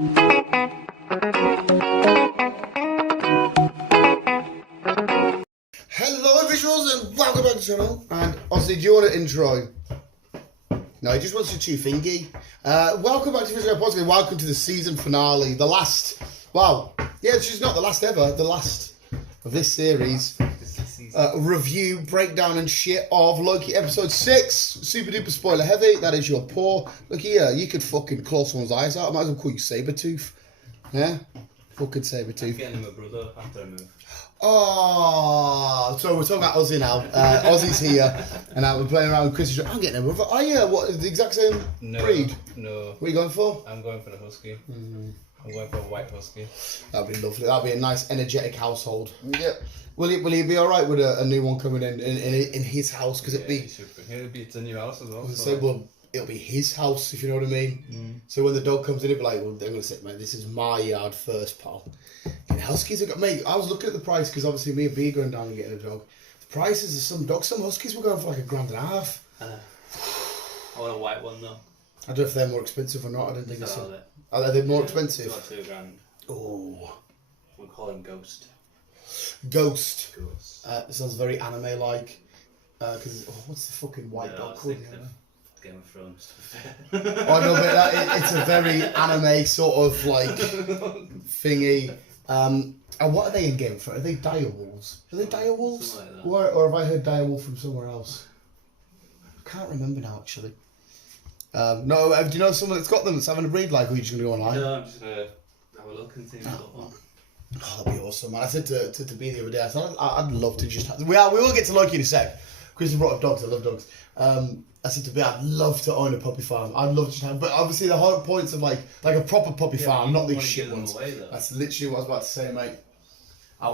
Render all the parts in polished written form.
Hello visuals and welcome back to the channel. And Ozzy, do you want an intro? No, he just wants a two fingy. Welcome back to Visual Podcast. Welcome to the season finale. The last, wow. Yeah, it's just not the last ever. The last of this series. Review, breakdown and shit of Loki episode 6. Super duper spoiler heavy. That is your paw. Look here, you could fucking claw someone's eyes out. I might as well call you Sabretooth. Yeah? Fucking Sabretooth. I'm getting my brother after I move. Oh, so we're talking about Ozzy now. Ozzy's here, and we're playing around with Chris. I'm getting him. Oh yeah, what, the exact same breed? No. What are you going for? I'm going for the husky. I'm going for a white husky. That'd be lovely. That'd be a nice, energetic household. Yeah. Will he be all right with a new one coming in his house? Because it's a new house as well. Well, it'll be his house, if you know what I mean. So when the dog comes in, it'll be like, well, they're going to say, mate, this is my yard first, pal. And huskies, mate, I was looking at the price because obviously me and B are going down and getting a dog. The prices of some dogs, some huskies were going for like $1,500. I want a white one though. I don't know if they're more expensive or not. I don't think so. Are they more expensive? $2,000. Oh. We'll call him Ghost. Ghost. Sounds very anime-like. Because what's the fucking white dog called? Game of Thrones. I know, but it's a very anime sort of like thingy. And what are they in Game of Thrones? Are they direwolves? Are they direwolves? Like or have I heard direwolf from somewhere else? I can't remember now, actually. No, do you know someone that's got them that's having a breed like, or are you just going to go online? No, I'm just going to have a look and see Oh, that'd be awesome, man. I said to B the other day, I said, I'd love to just have... We will get to Loki in a sec. Chris brought up dogs, I love dogs. I said to B, I'd love to own a puppy farm. I'd love to just have... But obviously the whole points of like a proper puppy farm, not these shit ones. That's literally what I was about to say, mate. I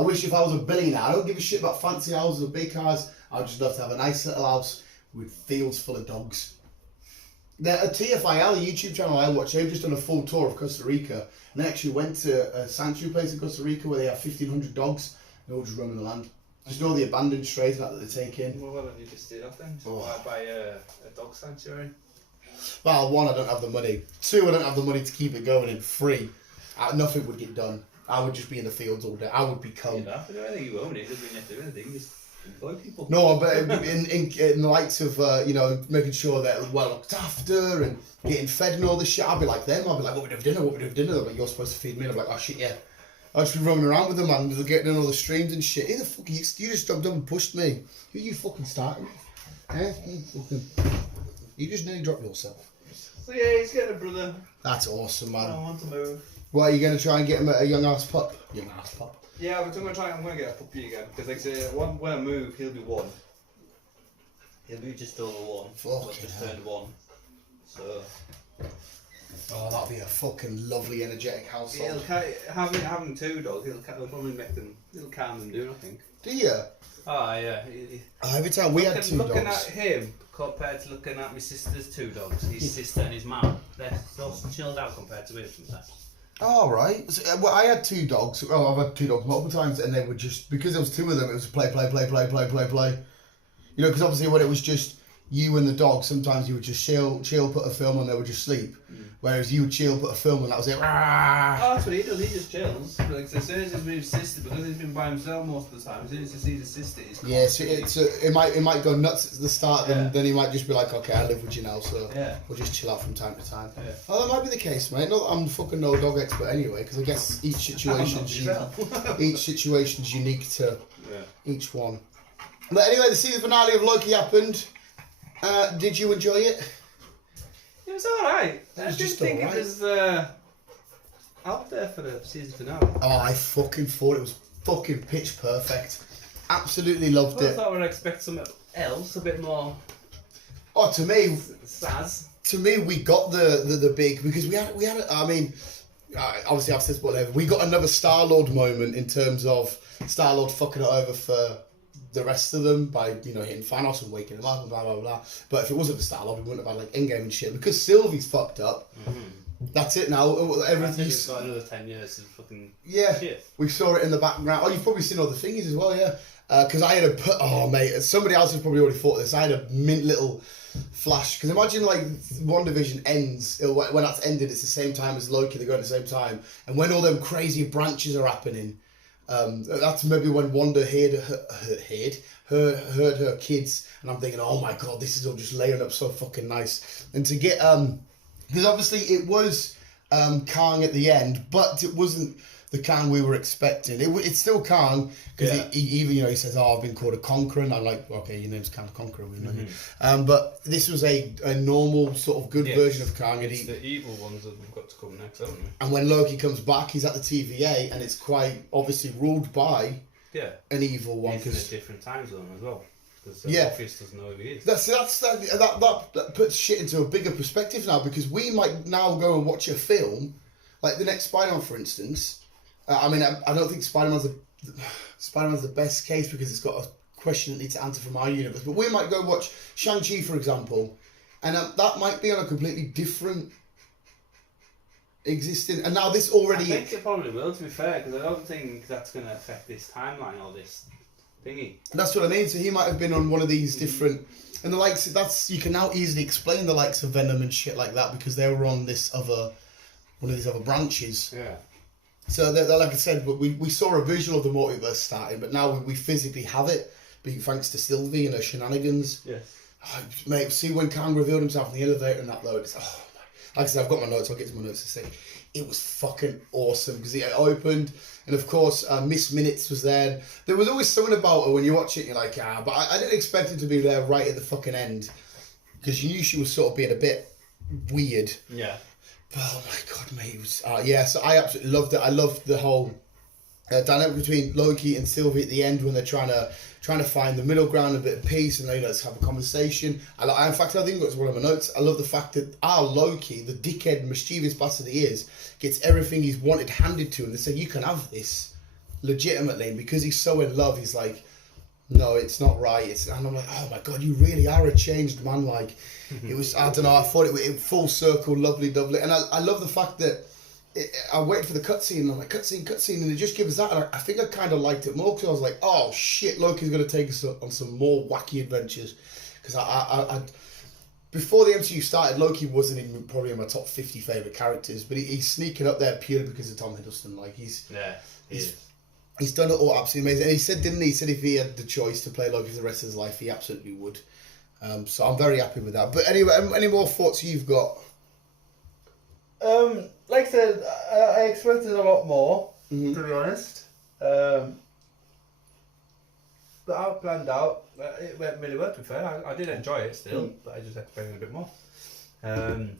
wish if I was a billionaire, I don't give a shit about fancy houses or big cars. I'd just love to have a nice little house with fields full of dogs. A TFIL, a YouTube channel I watch, they've just done a full tour of Costa Rica. And they actually went to a sanctuary place in Costa Rica where they have 1,500 dogs. They all just roaming the land. Just all the abandoned strays that they take in. Well, why don't you just do that then? Why buy a dog sanctuary? Well, one, I don't have the money. Two, I don't have the money to keep it going. And three, nothing would get done. I would just be in the fields all day. I would become... You don't have to do anything. You own it. It doesn't mean you have to do anything. Just employ people. No, but in the lights of, making sure that they're well looked after and getting fed and all this shit, I'd be like them. I'd be like, what we do for dinner? They're like, you're supposed to feed me. And I'm like, oh shit, yeah. I'd just be roaming around with them and they're getting in all the streams and shit. Who the fuck you just jumped up and pushed me. Who you fucking starting? Eh? You just nearly dropped yourself. So yeah, he's getting a brother. That's awesome, man. I don't want to move. Well, are you going to try and get him a young ass pup? Young ass pup. Yeah, but I'm going to get a puppy again. Because like I say, when I move, he'll be one. He'll be just over one. Just turned one. So... Oh, that'll be a fucking lovely, energetic household. Having two dogs, he'll probably it'll calm them down, I think. Do you? Oh, yeah. Every time we had two dogs. Looking at him compared to looking at my sister's two dogs, his sister and his mum, they're so chilled out compared to him sometimes. Oh, right. So, well, I had two dogs. Well, I've had two dogs multiple times, and they were just, because there was two of them, it was play. You know, because obviously when it was just you and the dog, sometimes you would just chill, put a film on, they would just sleep. Whereas you would chill, put a film on, that was it. Oh, that's what he does, he just chills. Like, as soon as he's with his sister, because he's been by himself most of the time, as soon as he sees his sister, he's it might go nuts at the start, then he might just be like, okay, I live with you now, so we'll just chill out from time to time. Yeah. Oh, that might be the case, mate. Not that I'm fucking no dog expert anyway, because I guess each situation's unique to each one. But anyway, the season finale of Loki happened. Did you enjoy it? It was alright. I didn't think it was out there for the season finale. Oh, I fucking thought it was fucking pitch perfect. Absolutely loved it. I thought we'd expect something else, a bit more. Oh, to me, Saz. To me, we got the big, because we had. I mean, obviously I've said whatever. We got another Star-Lord moment in terms of Star-Lord fucking it over for the rest of them by, hitting Thanos and waking him up and blah, blah, blah. But if it wasn't for Star-Lord, we wouldn't have had, Endgame and shit. Because Sylvie's fucked up, that's it now. Everything's got another 10 years of fucking shit. We saw it in the background. Oh, you've probably seen all the thingies as well, yeah. Because I had somebody else has probably already thought this. I had a mint little Flash. Because imagine like WandaVision ends, when that's ended, it's the same time as Loki. They go at the same time, and when all them crazy branches are happening, that's maybe when Wanda heard her kids, and I'm thinking, oh my god, this is all just layering up so fucking nice. And to get because obviously it was Kang at the end, but it wasn't the Kang we were expecting. It's still Kang, because he even, you know, he says, oh, I've been called a conqueror, and I'm like, okay, your name's Kang the Conqueror, we know you. But this was a normal sort of good version of Kang. It's the evil ones that we've got to come next, haven't we? And when Loki comes back, he's at the TVA, and it's quite obviously ruled by an evil one. He's in a different time zone as well. Because Morpheus doesn't know who he is. That puts shit into a bigger perspective now, because we might now go and watch a film, like the next Spider-Man, for instance. I mean, I don't think Spider-Man's the best case, because it's got a question that needs to answer from our universe. But we might go watch Shang-Chi, for example, and that might be on a completely different existing. And now this already... I think it probably will, to be fair, because I don't think that's going to affect this timeline or this thingy. That's what I mean. So he might have been on one of these different... And the likes... You can now easily explain the likes of Venom and shit like that, because they were on this other... one of these other branches. Yeah. So, like I said, we saw a visual of the multiverse starting, but now we physically have it, thanks to Sylvie and her shenanigans. Yes. Oh, mate, see when Kang revealed himself in the elevator and that, though, it's, oh my... Like I said, I've got my notes, I'll get to my notes to say. It was fucking awesome, because it opened, and of course, Miss Minutes was there. There was always something about her when you watch it, you're like, but I didn't expect her to be there right at the fucking end, because you knew she was sort of being a bit weird. Yeah. Oh my god, mate! It was, so I absolutely loved it. I loved the whole dynamic between Loki and Sylvie at the end, when they're trying to find the middle ground, a bit of peace, and let's have a conversation. In fact, I think that's one of my notes. I love the fact that our Loki, the dickhead, mischievous bastard he is, gets everything he's wanted handed to him. They say, you can have this, legitimately, and because he's so in love, he's like, no, it's not right. And I'm like, oh my god, you really are a changed man. Like, it was, I don't know, I thought it was full circle, lovely. And I love the fact that I waited for the cutscene, and I'm like, cutscene, and they just give us that. And I think I kind of liked it more, because I was like, oh shit, Loki's going to take us on some more wacky adventures. Because I before the MCU started, Loki wasn't even probably in my top 50 favourite characters, but he's sneaking up there purely because of Tom Hiddleston. Like, he's done it all absolutely amazing. And he said, didn't he? He said if he had the choice to play Loki for the rest of his life, he absolutely would. So I'm very happy with that. But anyway, any more thoughts you've got? Like I said, I expected a lot more, to be honest. But I planned out. It went really well, to be fair. I did enjoy it still, but I just expected a bit more. Like,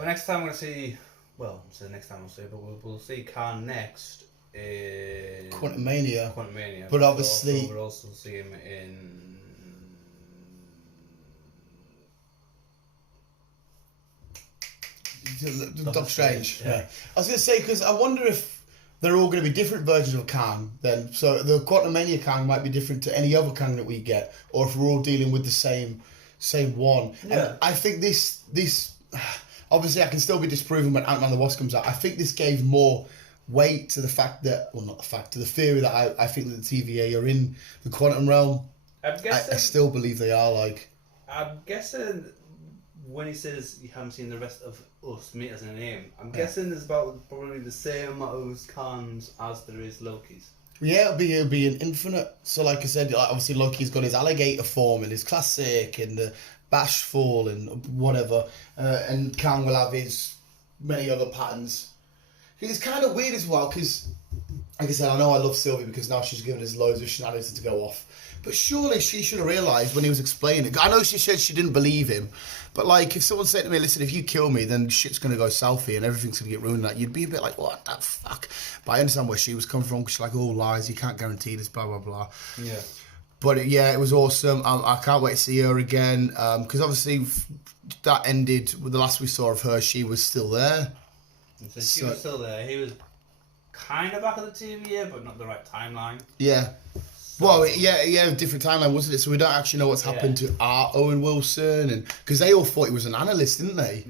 the next time I'm going to see... Well, so the next time we'll see, but we'll see Khan next in Quantumania. But obviously we'll also see him in Doctor Strange. Yeah. I was going to say, because I wonder if they're all going to be different versions of Kang then. So the Quantumania Kang might be different to any other Kang that we get, or if we're all dealing with the same one. Yeah. And I think this obviously I can still be disproven when Ant-Man and the Wasp comes out. I think this gave more weight to the fact that, well, not the fact, to the theory that I think that the TVA are in the quantum realm. I'm guessing, I still believe they are. Like, I'm guessing when he says you haven't seen the rest of us, me as a name, I'm guessing there's about probably the same amount of Khans as there is Lokis. Yeah, it'll be an infinite. So, like I said, obviously Loki's got his alligator form and his classic and the bashful and whatever, and Kang will have his many other patterns. It's kind of weird as well, because, like I said, I know I love Sylvie because now she's given us loads of shenanigans to go off. But surely she should have realised when he was explaining it. I know she said she didn't believe him, but like, if someone said to me, listen, if you kill me, then shit's going to go south here and everything's going to get ruined, like, you'd be a bit like, what the fuck? But I understand where she was coming from, because she's like, all lies, you can't guarantee this, blah, blah, blah. Yeah. But it was awesome. I can't wait to see her again, because obviously that ended with the last we saw of her, she was still there. So she was still there. He was kind of back at the TVA, but not the right timeline. Yeah. So, well, yeah, different timeline, wasn't it? So we don't actually know what's happened to our Owen Wilson, and because they all thought he was an analyst, didn't they?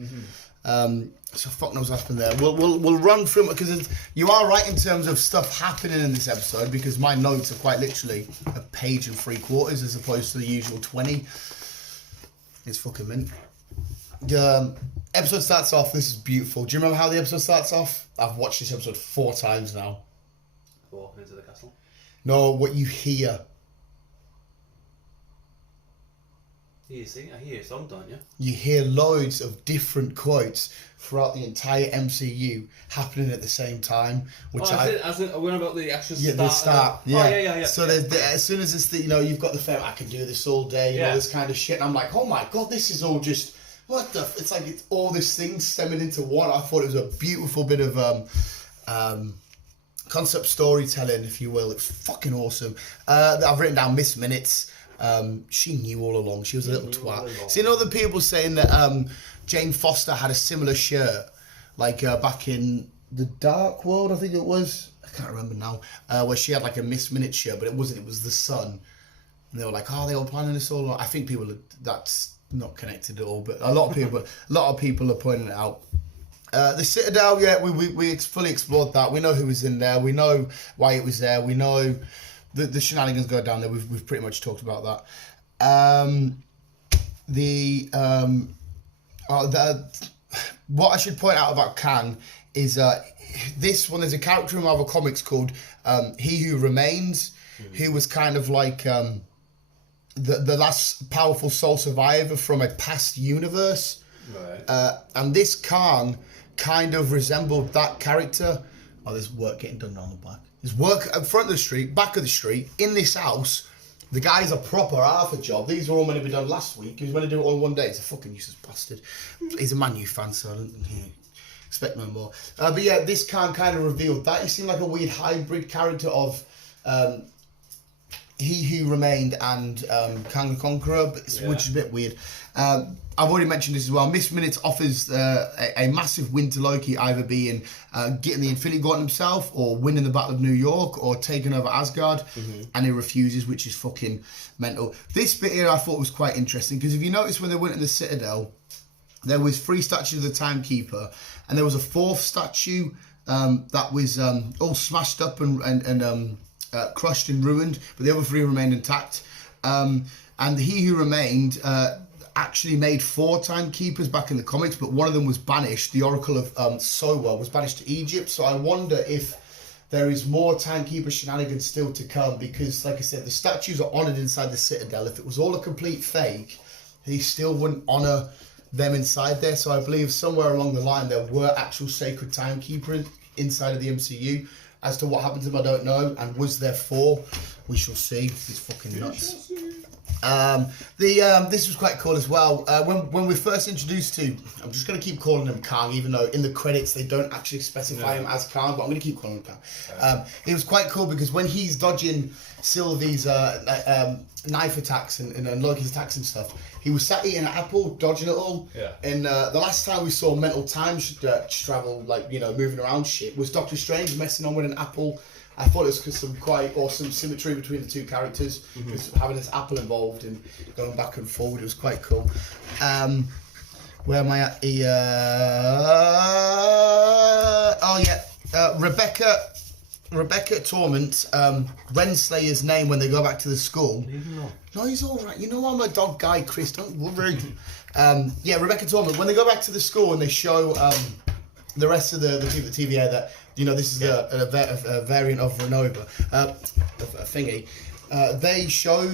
So fuck knows what happened there. We'll run through it because you are right in terms of stuff happening in this episode, because my notes are quite literally a page and 3/4 as opposed to the usual 20. It's fucking mint. Episode starts off. This is beautiful. Do you remember how the episode starts off? I've watched this episode 4 times now. Walking into the castle. No, what you hear. You see, I hear some, don't you? You hear loads of different quotes throughout the entire MCU happening at the same time, which we're about the actual start. The start. Yeah. Oh, yeah. So there's as soon as it's you've got the film, I can do this all day, all this kind of shit. And I'm like, oh my god, this is all just it's like it's all this thing stemming into one. I thought it was a beautiful bit of concept storytelling, if you will. It's fucking awesome. I've written down Miss Minutes. She knew all along. She was a little twat. So you know the people saying that Jane Foster had a similar shirt, like back in the Dark World, I think it was. I can't remember now. Where she had like a Miss Minutes shirt, but it wasn't. It was the Sun. And they were like, "Oh, they were planning this all along." I think that's not connected at all, but a lot of people are pointing it out. The Citadel, we fully explored that. We know who was in there. We know why it was there. We know the shenanigans go down there. We've pretty much talked about that. What I should point out about Kang is this one. There's a character in Marvel Comics called He Who Remains, who was kind of like the last powerful sole survivor from a past universe. Right. And this Kang kind of resembled that character. Oh, there's work getting done on the back. There's work at front of the street, back of the street, in this house. The guy's a proper half a job. These were all meant to be done last week. He was meant to do it all in one day. He's a fucking useless bastard. He's a Man U fan, so I don't expect no more. But yeah, this Kang kind of revealed that. He seemed like a weird hybrid character of He Who Remained and Kang the Conqueror, which is a bit weird. I've already mentioned this as well. Miss Minutes offers a massive win to Loki, either being getting the Infinity Gauntlet himself, or winning the Battle of New York, or taking over Asgard, and he refuses, which is fucking mental. This bit here I thought was quite interesting, because if you notice when they went in the Citadel, there was 3 statues of the Timekeeper, and there was a 4th statue that was all smashed up and crushed and ruined, but the other 3 remained intact. And He Who Remained actually made 4 Timekeepers back in the comics, but one of them was banished. The Oracle of Sowa was banished to Egypt. So I wonder if there is more Timekeeper shenanigans still to come, because, like I said, the statues are honoured inside the Citadel. If it was all a complete fake, he still wouldn't honour them inside there. So I believe somewhere along the line there were actual sacred Timekeepers inside of the MCU. As to what happened to them, I don't know. And was there 4? We shall see. It's fucking nuts. This was quite cool as well. When we're first introduced to, I'm just going to keep calling him Kang, even though in the credits they don't actually specify him as Kang, but I'm going to keep calling him Kang. It was quite cool because when he's dodging Sylvie's knife attacks and Loki's attacks and stuff, he was sat eating an apple, dodging it all. Yeah. And the last time we saw mental time travel, like, moving around shit, was Doctor Strange messing on with an apple. I thought it was some quite awesome symmetry between the 2 characters, because having this apple involved and going back and forward, it was quite cool. Where am I at? Rebecca Torment, Renslayer's name when they go back to the school. No, he's all right. You know I'm a dog guy, Chris. Don't worry. Rebecca Torment. When they go back to the school and they show the rest of the TVA that this is a variant of Renova, a thingy. They show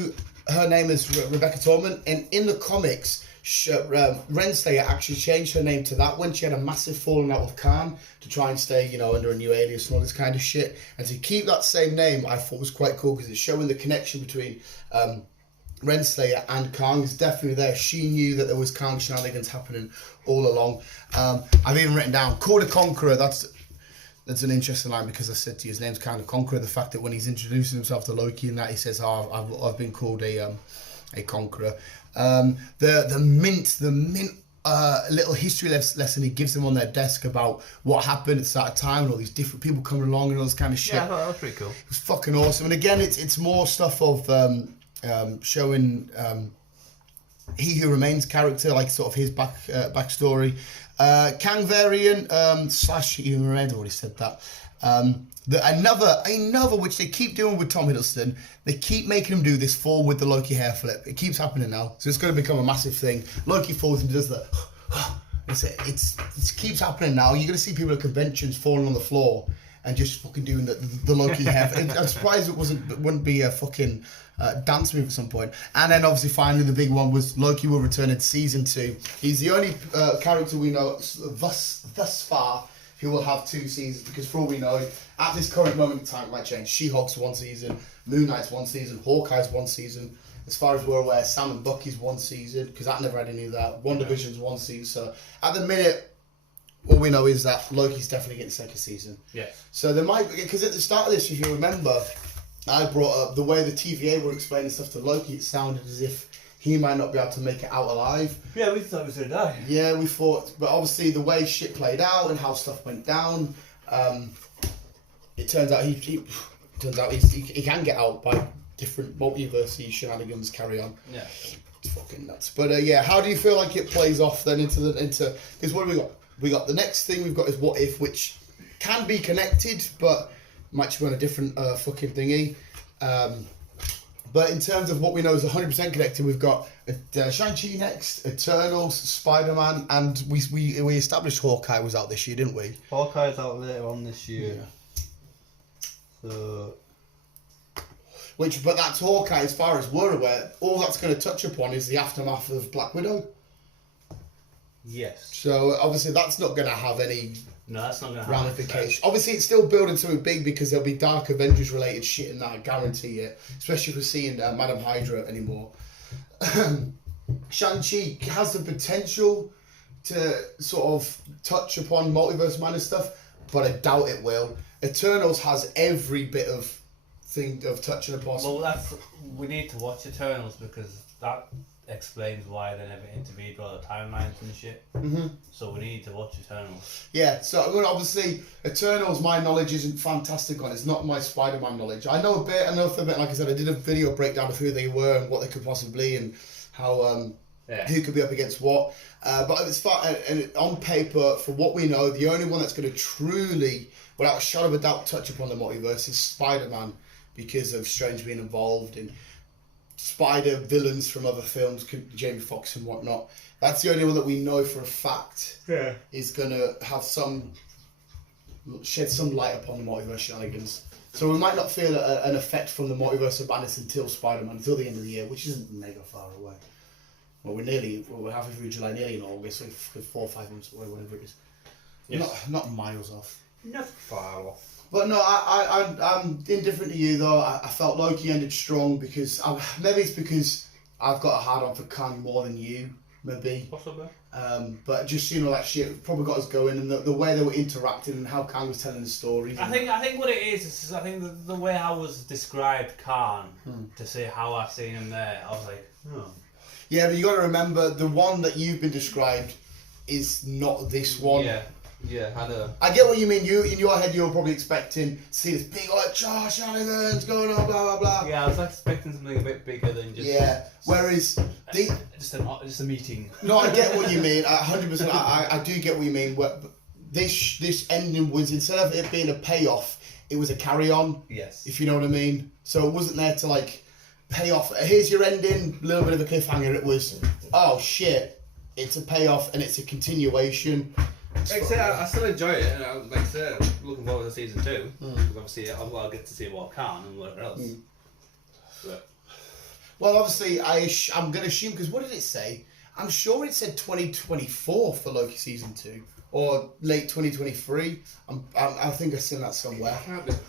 her name as Rebecca Torment, and in the comics, Renslayer actually changed her name to that when she had a massive falling out with Khan to try and stay, under a new alias and all this kind of shit. And to keep that same name, I thought was quite cool, because it's showing the connection between Renslayer and Kang is definitely there. She knew that there was Kang shenanigans happening all along. I've even written down Call the Conqueror. That's an interesting line, because I said to you, his name's Kang the Conqueror. The fact that when he's introducing himself to Loki and that, he says, I've been called a conqueror. The mint little history lesson he gives them on their desk about what happened at the start of time and all these different people coming along and all this kind of shit. Yeah, I thought that was pretty cool. It was fucking awesome. And again, it's more stuff of showing He Who Remains character, like sort of his backstory. Kang variant / He Who Remains. I've already said that. Another which they keep doing with Tom Hiddleston. They keep making him do this fall with the Loki hair flip. It keeps happening now, so it's going to become a massive thing. Loki falls and does that. It keeps happening now. You're going to see people at conventions falling on the floor and just fucking doing the Loki hair. I'm surprised it wouldn't be a fucking dance move at some point. And then obviously finally the big one was Loki will return in season 2. He's the only character we know thus far who will have 2 seasons, because for all we know, at this current moment in time, it might change. She-Hulk's 1 season, Moon Knight's 1 season, Hawkeye's 1 season. As far as we're aware, Sam and Bucky's 1 season, because that never had any of that. WandaVision's 1 season. So at the minute, all we know is that Loki's definitely getting 2nd season. Yeah. So there might be, because at the start of this, if you remember, I brought up the way the TVA were explaining stuff to Loki. It sounded as if he might not be able to make it out alive. Yeah, we thought he was going to die. Yeah, we thought, but obviously the way shit played out and how stuff went down, it turns out he can get out by different multiverse shenanigans carry on. Yeah. It's fucking nuts. But yeah, how do you feel like it plays off then into because what do we got? We got the next thing we've got is What If, which can be connected, but might be on a different fucking thingy. But in terms of what we know is 100% connected, we've got Shang-Chi next, Eternals, Spider-Man, and we established Hawkeye was out this year, didn't we? Hawkeye's out later on this year. Yeah. So... But that's Hawkeye, as far as we're aware. All that's going to touch upon is the aftermath of Black Widow. Yes. So obviously that's not going to have any... No, that's not going to ramification. Obviously, it's still building something big because there'll be Dark Avengers related shit in that. I guarantee it. Especially if we're seeing Madam Hydra anymore. Shang-Chi has the potential to sort of touch upon Multiverse Man and stuff, but I doubt it will. Eternals has every bit of thing of touching upon. Well, we need to watch Eternals because that explains why they never intervened with all the timelines and shit. Mm-hmm. So we need to watch Eternals. Yeah, so obviously Eternals, my knowledge isn't fantastic on it. It's not my Spider-Man knowledge. I know a bit, like I said, I did a video breakdown of who they were and what they could possibly and how who could be up against what. But it's far, and on paper, for what we know, the only one that's going to truly, without a shadow of a doubt, touch upon the multiverse is Spider-Man, because of Strange being involved in Spider villains from other films, Jamie Foxx and whatnot. That's the only one that we know for a fact is going to have shed some light upon the multiverse shenanigans. So we might not feel an effect from the multiverse of madness until Spider-Man, until the end of the year, which isn't mega far away. Well, we're halfway through July, nearly in August, so 4 or 5 months away, whatever it is. Yes. Not miles off. Not far off. But no, I'm indifferent to you though. I felt Loki ended strong because maybe it's because I've got a hard on for Kang more than you, maybe. Possibly. But just that shit probably got us going, and the way they were interacting and how Kang was telling the stories. I think what it is I think the way I was described Khan to see how I seen him there, I was like, oh. Yeah, but you got to remember the one that you've been described is not this one. Yeah, I know. I get what you mean. You in your head, you were probably expecting to see this big shenanigans going on, blah blah blah. Yeah, I was expecting something a bit bigger than just. Yeah. Whereas just a meeting. No, I get what you mean. 100%. I do get what you mean. This ending was, instead of it being a payoff, it was a carry on. Yes. If you know what I mean. So it wasn't there to pay off. Here's your ending. A little bit of a cliffhanger. It was, oh shit, it's a payoff and it's a continuation. Like I say, I still enjoy it, and like I said, I'm looking forward to season 2. Because obviously, I'll get to see what I can and whatever else. But. Well, obviously, I'm going to assume, because what did it say? I'm sure it said 2024 for Loki season 2, or late 2023. I think I've seen that somewhere.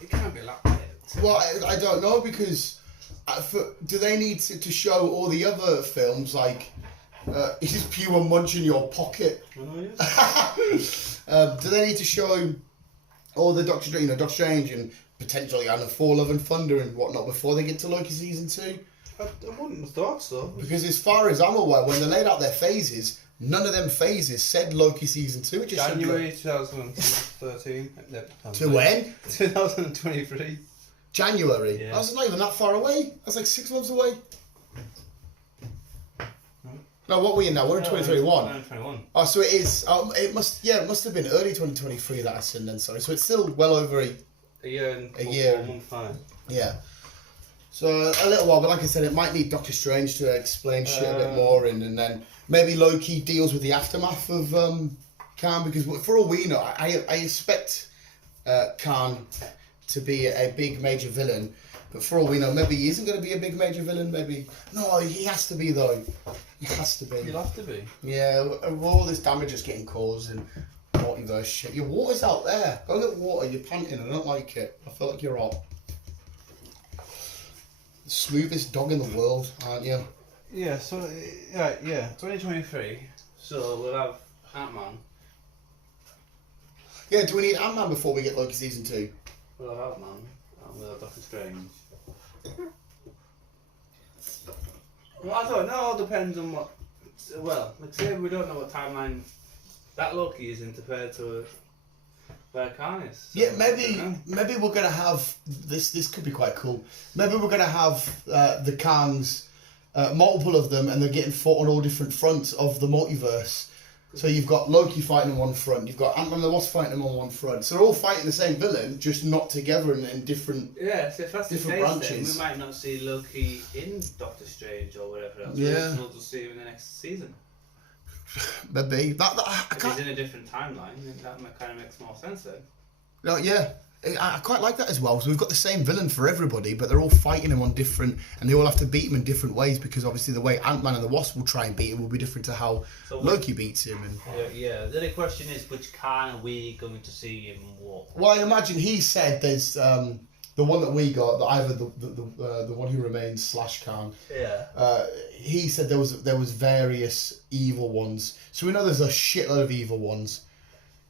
It can't be like that. Well, I don't know, because do they need to show all the other films is pure munch in your pocket? Oh, yeah. Do they need to show all the Doctor Strange and potentially Thor: Love and Thunder and whatnot before they get to Loki season 2? I wouldn't have thought so. Because as far as I'm aware, when they laid out their phases, none of them phases said Loki season 2. It just January 2013. To when? 2023. January. Yeah. That's not even that far away. That's 6 months away. No, what are we in now? We're in 2021. 2021. Oh, so it is. It must have been early 2023 that I seen then. Sorry, so it's still well over a year and a year. 4 months time. Yeah. So a little while, but like I said, it might need Doctor Strange to explain shit a bit more, and then maybe Loki deals with the aftermath of Khan, because for all we know, I expect Khan to be a big major villain, but for all we know, maybe he isn't going to be a big major villain. Maybe no, he has to be though. He has to be. He'll have to be. Yeah, all this damage is getting caused and multiverse shit. Your water's out there. Go get water. You're panting. I don't like it. I feel like you're hot. The smoothest dog in the world, aren't you? Yeah. So yeah. 2023. So we'll have Ant-Man. Yeah. Do we need Ant-Man before we get Loki season 2? We'll have Ant-Man. And we'll have Doctor Strange. Well, I don't know. It all depends on what. Well, like say we don't know what timeline that Loki is in compared to where Khan is. So Yeah, maybe we're gonna have this. This could be quite cool. Maybe we're gonna have the Khans, multiple of them, and they're getting fought on all different fronts of the multiverse. So you've got Loki fighting on one front, you've got Ant-Man and the Wasp fighting him on one front. So they're all fighting the same villain, just not together and in different. Yeah, so if that's the different case, branches. then we might not see Loki in Doctor Strange or whatever else. Yeah. We'll just see him in the next season. Maybe I If can't. he's in a different timeline, then that kind of makes more sense then. No, yeah, I quite like that as well. So we've got the same villain for everybody, but they're all fighting him on different, and they all have to beat him in different ways because obviously the way Ant-Man and the Wasp will try and beat him will be different to how Loki beats him. And yeah, the only question is which Khan are we going to see in what? well, I imagine he said there's the one that we got, either the one who remains / Khan. Yeah. He said there was various evil ones, so we know there's a shitload of evil ones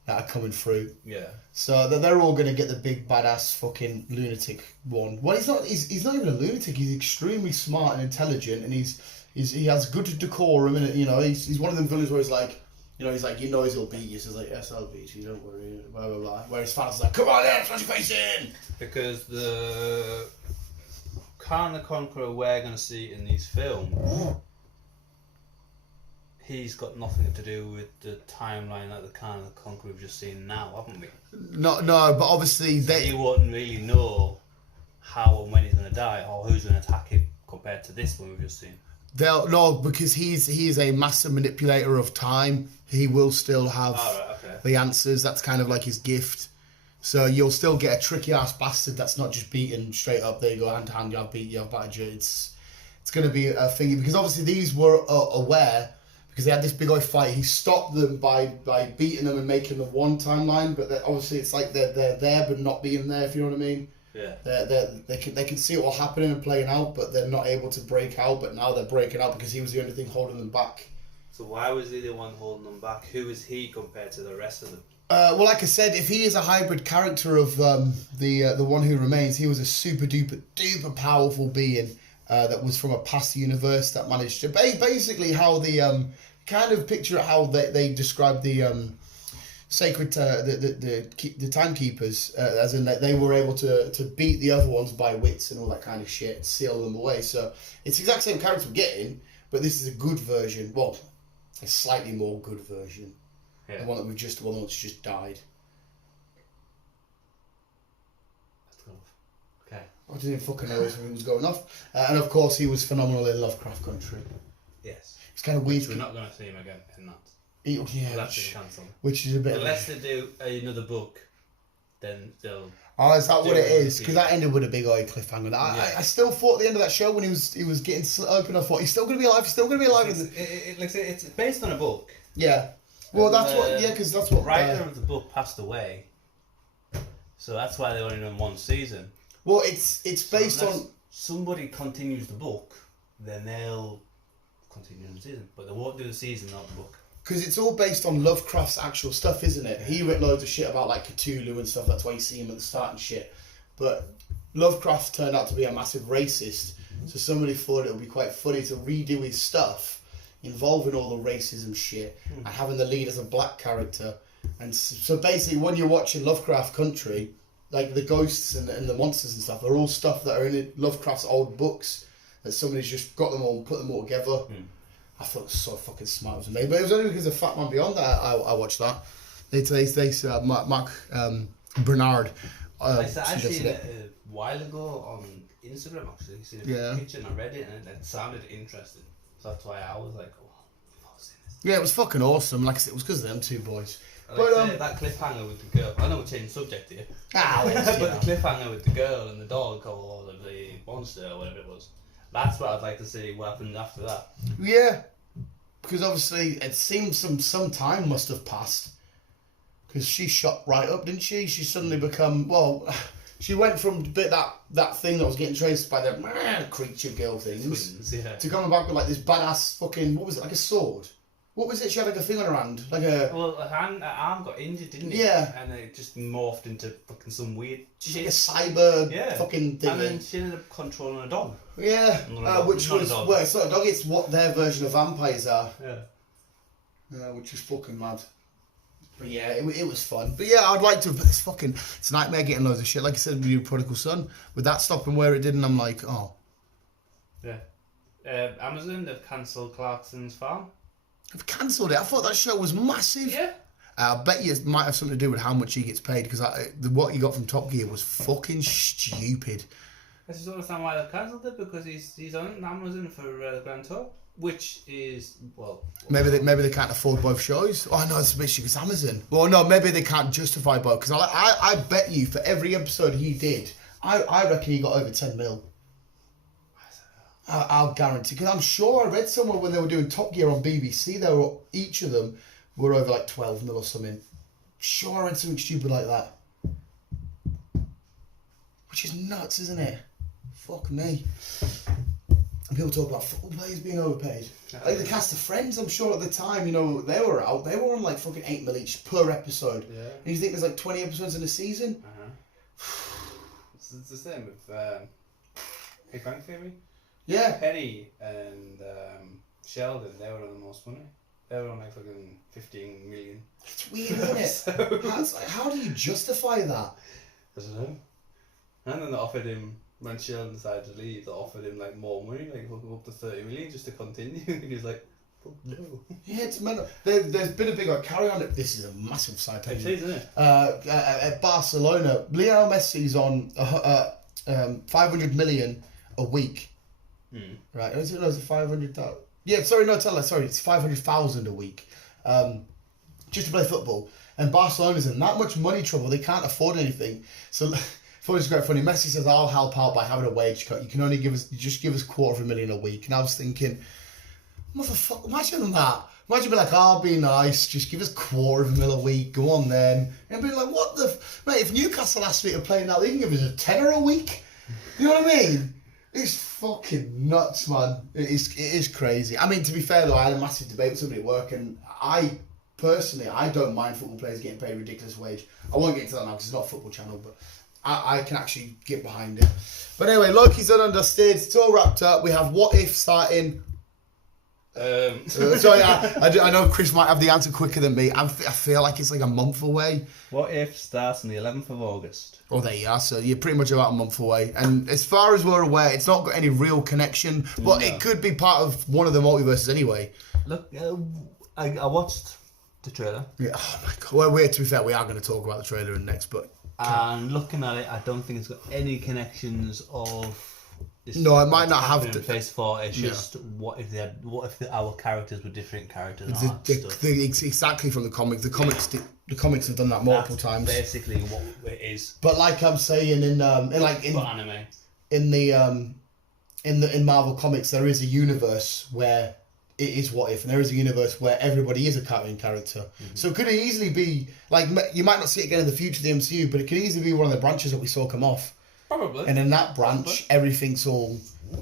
that are coming through. Yeah. So that they're all going to get the big badass fucking lunatic one. Well, he's not. He's not even a lunatic. He's extremely smart and intelligent, and he has good decorum. And you know, he's one of them villains where he's like, you know, he knows he'll beat you. So he's like, yes, I'll beat you. Don't worry. Blah blah blah. Whereas Thanos is like, come on, then, smash your face in. Because the Khan the Conqueror we're going to see in these films, he's got nothing to do with the timeline that the Khan the Conqueror we've just seen now, haven't we? No, but obviously So he wouldn't really know how and when he's going to die or who's going to attack him compared to this one we've just seen. No, because he is a master manipulator of time. He will still have the answers. That's kind of like his gift. So you'll still get a tricky ass bastard that's not just beaten straight up. There you go, hand to hand. I've beat you. I've battered you. It's going to be a thingy because obviously these were aware because they had this big old fight. He stopped them by beating them and making them one timeline. But obviously it's like they're there but not being there. If you know what I mean. Yeah. They can see it all happening and playing out, but they're not able to break out. But now they're breaking out because he was the only thing holding them back. So why was he the one holding them back? Who is he compared to the rest of them? Well, like I said, if he is a hybrid character of the one who remains, he was a super duper powerful being that was from a past universe that managed to basically how the kind of picture how they described the sacred the timekeepers as in that they were able to beat the other ones by wits and all that kind of shit, seal them away. So it's the exact same character we're getting, but this is a good version. Well, a slightly more good version. Yeah. The one that's just died. Okay. I didn't fucking know he was going off. And of course, he was phenomenal in Lovecraft Country. Yes. It's kind of weird. We're not going to see him again in that. Yeah, That's been cancelled. which is a bit. Unless they do another book, then they'll. Oh, is that what it is? Because Yeah. that ended with a big old cliffhanger. I still thought at the end of that show when he was getting slit open, I thought he's still going to be alive. He's still going to be alive. It's based on a book. Yeah. Well, that's what. Yeah, because that's what. The writer of the book passed away, so that's why they only done one season. Well, it's based on. Somebody continues the book, then they'll continue the season, but they won't do the season, not the book. Because it's all based on Lovecraft's actual stuff, isn't it? He wrote loads of shit about like Cthulhu and stuff. That's why you see him at the start and shit. But Lovecraft turned out to be a massive racist, so somebody thought it would be quite funny to redo his stuff, involving all the racism shit and having the lead as a black character. And so basically, when you're watching Lovecraft Country, like the ghosts and the monsters and stuff, they're all stuff that are in Lovecraft's old books that somebody's just got them all and put them all together. I thought it was so fucking smart. It was amazing. But it was only because of Fat Man Beyond that I watched that. They Mark Bernard. I seen it a while ago on Instagram, actually. I seen a picture and I read it and it sounded interesting. So that's why I was like, oh, I've seen this. Yeah, it was fucking awesome. Like I said, it was because of them two boys. But that cliffhanger with the girl, I know we're changing subject here. But the cliffhanger with the girl and the dog or the monster or whatever it was, that's what I'd like to see what happened after that. Yeah, because obviously it seems some time must have passed. Because she shot right up, didn't she? She suddenly become, she went from that thing that was getting traced by the creature girl things Twins, yeah. to coming back with like this badass fucking, what was it, like a sword? What was it? She had like a thing on her hand, like a... Well, her arm got injured, didn't it? Yeah. And it just morphed into fucking some weird She's shit. like a cyber fucking thing. And then she ended up controlling a dog. Yeah, which was, well, it's not a dog, it's what their version of vampires are. Yeah. Which is fucking mad. But yeah, it was fun. But yeah, I'd like to, but it's a nightmare getting loads of shit. Like I said with your Prodigal Son, with that stopping where it did, and I'm like, oh. Yeah. Amazon, they've cancelled Clarkson's Farm. They've cancelled it. I thought that show was massive. Yeah. I bet you it might have something to do with how much he gets paid, because what he got from Top Gear was fucking stupid. I just don't understand why they've cancelled it, because he's on Amazon for the Grand Tour, which is, well... Maybe they can't afford both shows. Oh no, it's a bit stupid. It's Amazon. Well, no, maybe they can't justify both, because I bet you for every episode he did, I reckon he got over 10 mil. I'll guarantee, because I'm sure I read somewhere when they were doing Top Gear on BBC, each of them were over like 12 mil or something. Sure, I read something stupid like that. Which is nuts, isn't it? Fuck me. And people talk about football players being overpaid. Like the cast of Friends, I'm sure at the time, they were out. They were on like fucking 8 mil each per episode. Yeah. And you think there's like 20 episodes in a season? It's the same with Big Bang Theory. Yeah. Penny and Sheldon, they were on the most money. They were on like fucking 15 million. It's weird, isn't it? How do you justify that? I don't know. And then they offered him, when Sheldon decided to leave, they offered him like more money, like up to 30 million just to continue. And he was like, oh, no. Yeah, it's mental. There's been a big carry on it. This is a massive side tangent. It is, isn't it? At Barcelona, Lionel Messi's on 500 million a week. Right, is it 500,000? Yeah, sorry, no, tell her, sorry, it's 500,000 a week, just to play football. And Barcelona's in that much money trouble, they can't afford anything. So, it's quite funny. Messi says, "I'll help out by having a wage cut. You can only give us $250,000 a week." And I was thinking, motherfucker, imagine that. Imagine being like, "I'll be nice, just give us $250,000 a week. Go on then." And be like, "What the mate? If Newcastle asked me to play now, they can give us a tenner a week." You know what I mean? It's fucking nuts, man. It is crazy. I mean, to be fair though, I had a massive debate with somebody at work, and I don't mind football players getting paid a ridiculous wage. I won't get into that now because it's not a football channel, but I can actually get behind it. But anyway, Loki's Ununderstood. It's all wrapped up. We have What If starting. Sorry, I know Chris might have the answer quicker than me. I feel like it's like a month away. What If starts on the 11th of August. Oh, there you are. So you're pretty much about a month away. And as far as we're aware, it's not got any real connection, but it could be part of one of the multiverses anyway. Look, I watched the trailer. Yeah. Oh my god. Well, to be fair, we are going to talk about the trailer in next, but and looking at it, I don't think it's got any connections of. No, it might not have to. Phase 4. It's just what if our characters were different characters? Exactly from the comics. The comics have done that multiple times. Basically, what it is. But like I'm saying, in anime, in Marvel comics, there is a universe where it is What If, and there is a universe where everybody is a cartoon character. Mm-hmm. So could it easily be like you might not see it again in the future of the MCU, but it could easily be one of the branches that we saw come off. Probably. And in that branch, everything's all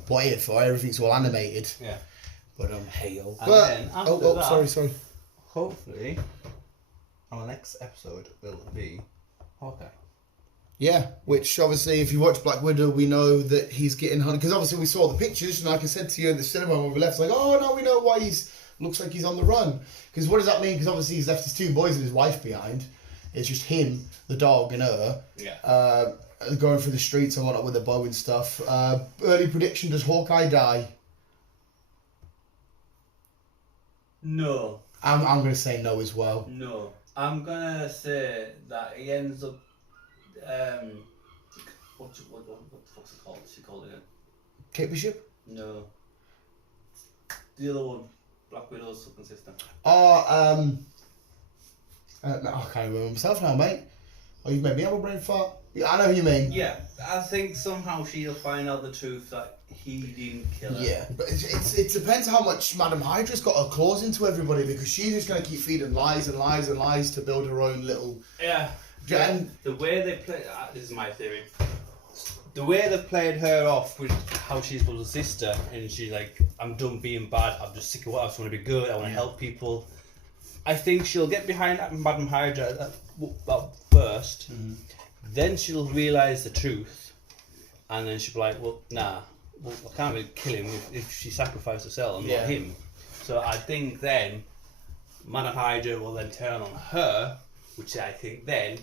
What If, or everything's all animated. Yeah. But hey, sorry. Hopefully, our next episode will be Hawkeye. Yeah, which obviously, if you watch Black Widow, we know that he's getting hunted. Because obviously we saw the pictures, and like I said to you in the cinema when we left, like, oh no, we know why looks like he's on the run. Because what does that mean? Because obviously he's left his 2 boys and his wife behind. It's just him, the dog, and her. Yeah. Going through the streets and whatnot with a bow and stuff. Early prediction, does Hawkeye die? No. I'm going to say no as well. No. I'm going to say that he ends up... what the fuck's it called? What's she called again? Kate Bishop? No. The other one. Black Widow's fucking sister. Oh, I can't remember myself now, mate. Oh, you've made me have a brain fart. Yeah, I know who you mean. Yeah, I think somehow she'll find out the truth that he didn't kill her. Yeah, but it depends how much Madam Hydra's got her claws into everybody, because she's just going to keep feeding lies and lies and lies to build her own little... Yeah. And the way they play... this is my theory. The way they've played her off with how she's with her sister, and she's like, I'm done being bad, I'm just sick of what I just want to be good, I want to help people. I think she'll get behind Madam Hydra first, then she'll realise the truth, and then she'll be like, well, nah, well, I can't really kill him if she sacrificed herself and not him. So I think then Madam Hydra will then turn on her, which I think then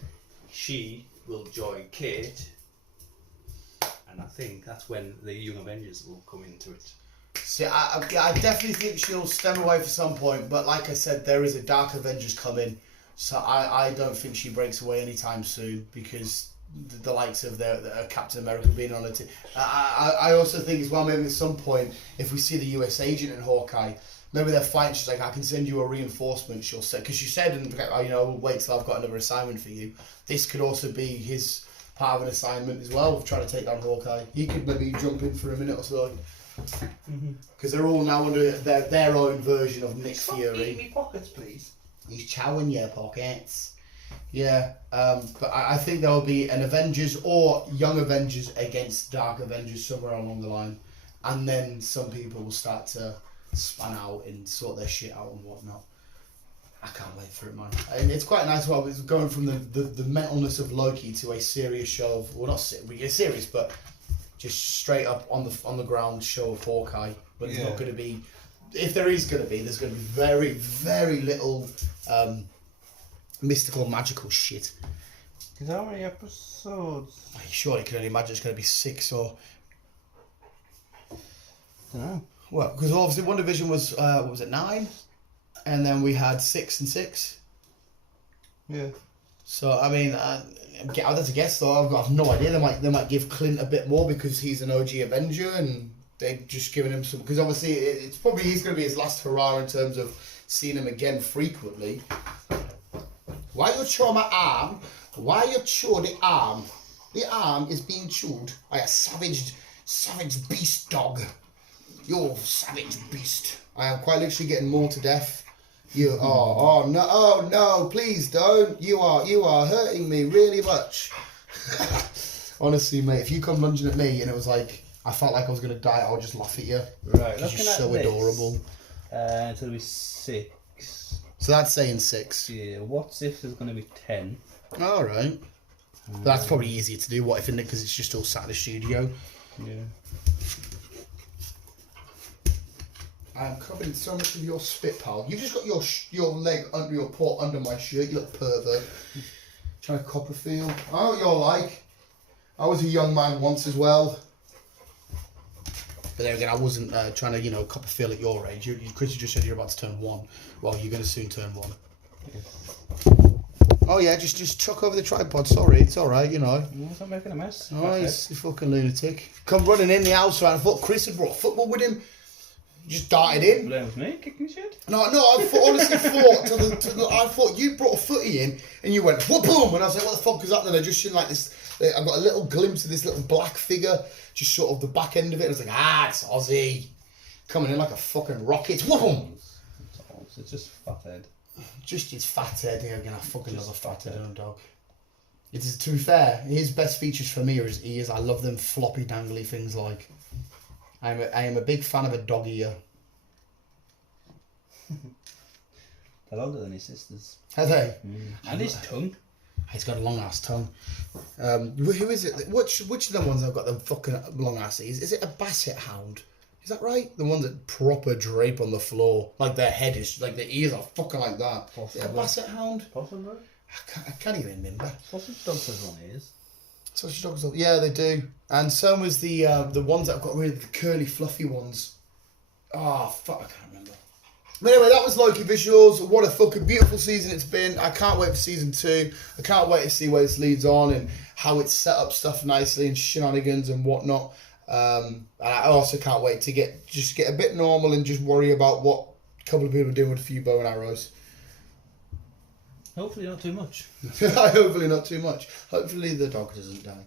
she will join Kate. And I think that's when the Young Avengers will come into it. See, I definitely think she'll stem away for some point, but like I said, there is a Dark Avengers coming, so I don't think she breaks away anytime soon, because the likes of Captain America being on it. I also think as well, maybe at some point, if we see the US agent in Hawkeye, maybe they're fighting, she's like, I can send you a reinforcement, she'll say, because she said, we'll wait till I've got another assignment for you. This could also be his part of an assignment as well, of trying to take down Hawkeye. He could maybe jump in for a minute or so. Because they're all now under their own version of Nick Fury. Eat me pockets, please. He's chowing your pockets. Yeah, but I think there will be an Avengers or Young Avengers against Dark Avengers somewhere along the line. And then some people will start to span out and sort their shit out and whatnot. I can't wait for it, man. And it's quite nice. Well, it's going from the mentalness of Loki to a serious show of, well, not serious, but just straight up on the ground show of Hawkeye. But it's not going to be. If there is going to be, there's going to be very, very little mystical, magical shit. Because how many episodes? I surely can only imagine it's going to be 6 or. I don't know. Well, because obviously one division was what was it, 9? And then we had 6 and 6. Yeah. So I mean, that's a guess though. I've no idea. They might give Clint a bit more because he's an OG Avenger, and they've just given him some. Because obviously, it's probably he's going to be his last hurrah in terms of seeing him again frequently. Why you chew my arm? Why you chew the arm? The arm is being chewed by a savage beast dog. You savage beast. I am quite literally getting mauled to death. Oh no, please don't. You are hurting me really much. Honestly, mate, if you come lunging at me and it was like, I felt like I was going to die, I'll just laugh at you. Right, because you're so adorable. It'll be 6. So that's saying 6. Yeah, what if there's going to be 10? Alright. That's probably easier to do, what if, isn't it? Because it's just all sat in the studio. Yeah. I am covered in so much of your spit, pal. You just got your leg under your paw under my shirt, you little pervert. Trying to Copperfield. I know what you're like. I was a young man once as well. But there again, I wasn't trying to, Copperfield at your age. Chris, you just said you're about to turn 1. Well, you're going to soon turn 1. Yeah. Oh yeah, just chuck over the tripod. Sorry, it's all right, Stop making a mess. Oh, he's a fucking lunatic. Come running in the house, right? I thought Chris had brought football with him. Just darted in. Blame with me, kicking shit. No, I honestly thought. I thought you brought a footy in, and you went whoop boom, and I was like, "What the fuck is that?" And I just seen like this. I got a little glimpse of this little black figure, just sort of the back end of it. And I was like, it's Ozzy coming in like a fucking rocket. Whoop! It's just fat head. Just his fat head. Yeah, again, I fucking love a fat head on a dog. It is, to be fair, his best features for me are his ears. I love them floppy, dangly things like. I am a big fan of a dog ear. They're longer than his sisters. Are they? And his tongue. He's got a long ass tongue. Who is it? Which of the ones have got them fucking long asses? Is it a basset hound? Is that right? The ones that proper drape on the floor, like their head is, like their ears are fucking like that. Possibly. Is it a basset hound? Possibly. I can't even remember. Sausage dogs have long ears. Sausage dogs, yeah, they do. And so was the ones that have got rid of the curly, fluffy ones. Oh fuck, I can't remember. But anyway, that was Loki visuals. What a fucking beautiful season it's been. I can't wait for season 2. I can't wait to see where this leads on and how it's set up stuff nicely and shenanigans and whatnot. And I also can't wait to get a bit normal and just worry about what a couple of people are doing with a few bow and arrows. Hopefully not too much. Hopefully not too much. Hopefully the dog doesn't die.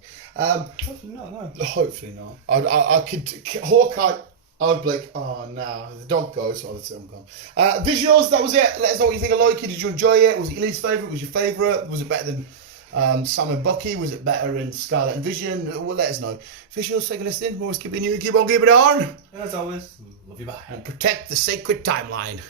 Hopefully not, no. Hopefully not. I could... Hawkeye... I would be like, oh no, the dog goes, so the film gone. Visuals, that was it. Let us know what you think of Loki. Did you enjoy it? Was it your least favourite? Was your favourite? Was it better than Sam and Bucky? Was it better in Scarlet and Vision? Well, let us know. Visuals, take a listen. Always keeping you, keep on keeping on. As always, love you, bye. And protect the sacred timeline.